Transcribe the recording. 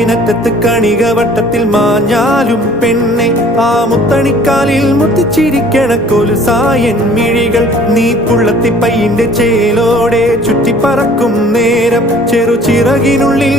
പൂവിനറ്റത്ത് കണിക വട്ടത്തിൽ മാഞ്ഞാലും പെണ്ണെ ആ മുത്തണിക്കാലിൽ മുത്തിച്ചിരിക്കണ കൊലുസായൻ മിഴികൾ നീ പുള്ളത്തി പയ്യന്റെ ചേലോടെ ചുറ്റിപ്പറക്കും നേരം ചെറുചിറകിനുള്ളിൽ